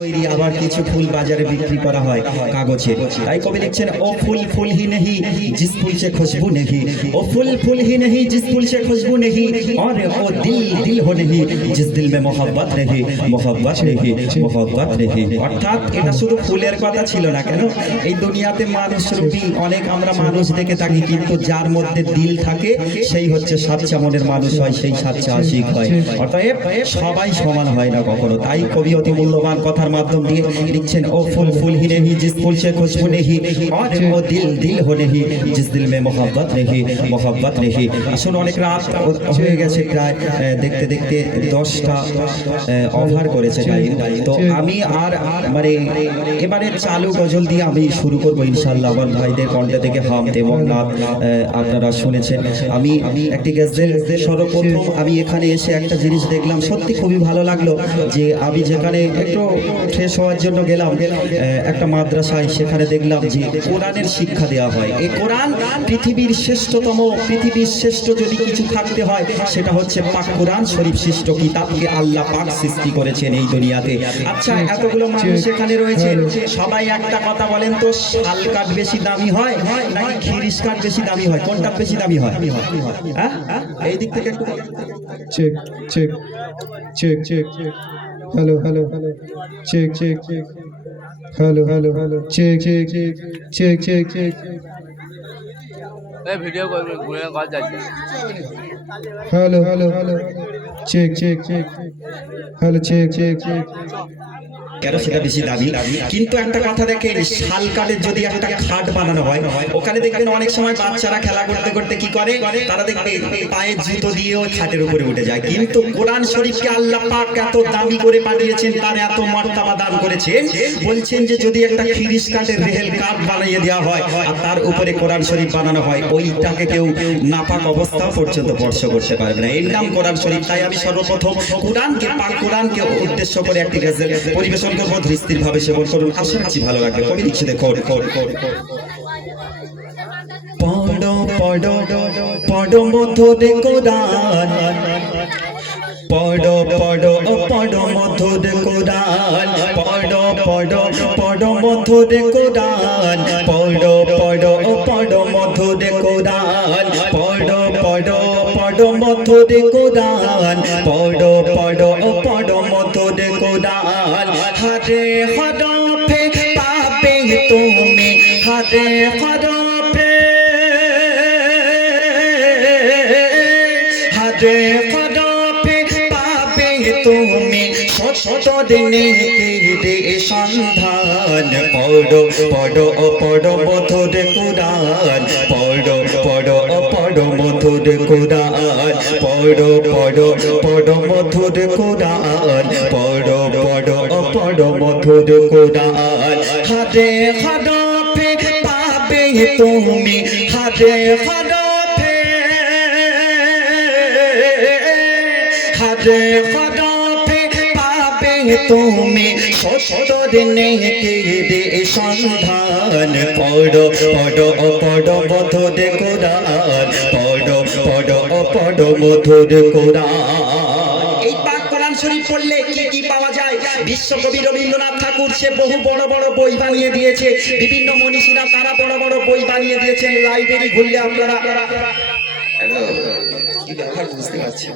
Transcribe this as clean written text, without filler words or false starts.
তৈরি আবার কিছু ফুল বাজারে বিক্রি করা হয় কাগজে। তাই কবি লিখছেন, ও ফুল ফুল হি নেহি জিস ফুল সে খুশবু নেহি, ও ফুল ফুল হি নেহি জিস ফুল সে খুশবু নেহি, और ও দিল দিল हो नहीं जिस दिल में मोहब्बत नहीं मोहब्बत नहीं मोहब्बत नहीं। অর্থাৎ এটা শুধু ফুলের কথা ছিল না, কেন এই দুনিয়াতে মানুষ রূপী অনেক আমরা মানুষ দেখে থাকি, কিন্তু যার মধ্যে দিল থাকে সেই হচ্ছে সাচ্চা মনের মানুষ হয়, সেই সাচ্চা আশিক হয়। অতএব সবাই সমান হয় না কখনো। তাই কবি অতি মূল্যবান কথার মাধ্যম দিয়ে লিখছেন, ও ফুল ফুল হি নেহি জিস ফুল সে খুশবু নেহি, और ও দিল দিল हो नहीं जिस दिल में मोहब्बत नहीं मोहब्बत नहीं। আসলে অনেক রাত হয়ে গেছে, প্রায় দেখতে দেখতে 10টা ওভার করেছে টাইম। তো আমি আর মানে এবারে চালু গজল দিয়ে আমি শুরু করবো ইনশাআল্লাহ। আমার ভাইদের কণ্ঠ থেকে হামদ এবং নাত আপনারা শুনেছেন। আমি একটি গজল সর্বপ্রথম আমি এখানে এসে একটা জিনিস দেখলাম, সত্যি খুবই ভালো লাগলো যে আমি যেখানে একটু ফ্রেশ হওয়ার জন্য গেলাম একটা মাদ্রাসায়, সেখানে দেখলাম যে কোরআনের শিক্ষা দেওয়া হয়। এই কোরআন পৃথিবীর শ্রেষ্ঠতম, পৃথিবীর শ্রেষ্ঠ যদি কিছু থাকতে হয় সেটা হচ্ছে পাক কোরআন শরীফ সৃষ্ট কিতাবকে আল্লাহ পাক সৃষ্টি করেছেন এই দুনিয়াতে। আচ্ছা, এতগুলো মানুষ এখানে রয়েছে, সবাই একটা কথা বলেন তো, শাল কাঠ বেশি দামি হয় নাকি খিরিস কাঠ বেশি দামি হয়? কোনটা বেশি দামি হয়? হ্যাঁ, এই দিক থেকে একটু check check check check hello hello hello check check check hello hello hello check check check check check check video করবে ঘুরে কাজ যাচ্ছে। Hello hello hello check check check hello check check check কেন সেটা বেশি দামি। কিন্তু একটা কথা দেখেন, শাল কাঠের যদি একটা খাট বানানো হয়, ওখানে দেখবেন অনেক সময় বাচ্চারা খেলা করতে করতে কি করে, তারা দেখবে পায়ের জুতো দিয়ে ওই খাটের উপরে উঠে যায়। কিন্তু কোরআন শরীফকে আল্লাহ পাক এত দামি করে বানিয়েছেন, তার এত মর্যাদা দান করেছেন, বলছেন যে যদি একটা খিরিস কাঠের রেহেল কাঠ বানিয়ে দেওয়া হয় আর তার উপরে কোরআন শরীফ বানানো হয়, ওইটাকে কেউ নাপাক অবস্থা পর্যন্ত স্পর্শ করতে পারবে না। এর নাম কোরআন শরীফ। তাই আমি সর্বপ্রথম কোরআনকে, পাক কোরআনকে উদ্দেশ্য করে একটি গজল পরিবেশন করবো, ধীর ভাবে সেবন করুন, আশা রাখছি ভালো লাগবে। কবি লিখছে, দেখো পড়ো পড়ো পড়ো মধুর কোরআন, পড়ো পড়ো পড়ো মধুর কোরআন, পড়ো পড়ো পড়ো মধুর কোরআন, পড়ো পড়ো পড়ো মধুর কোরআন, পড়ো পড়ো পড়ো মধুর কোরআন, পড়ো পড়ো পড়ো মধুর কোরআন। হরে হরফে পাবে তুমি, হরে হরফে, হরে হরফে পাবে তুমি শত দিনে রে সন্ধান। পড়ো পড়ো পড়ো মধুর কোরআন, পড়ো পড়ো পড়ো মধুর কোরআন, পড়ো পড়ো পড়ো মধুর কোরআন, পড়ো পড়ো পড়ো মধুর কোরআন। হরে হরফে পাবে তুমি, হরে হরফে, হরে হরফে পাবে তুমি শত দিনে রে সন্ধান। পড়ো পড়ো পড়ো মধুর কোরআন, পড়ো পড়ো পড়ো মধুর কোরআন। এই পাক কোরআন শরীফ পড়লে কি কি পাওয়া যায়? বিশ্বকবি রবীন্দ্রনাথ ঠাকুর সে বহু বড় বড় বই বানিয়ে দিয়েছে, বিভিন্ন মনীষীরা তারা বড় বড় বই বানিয়ে দিয়েছেন। লাইব্রেরি ঘুরলে আপনারা কি ব্যাপার বুঝতে পারছি।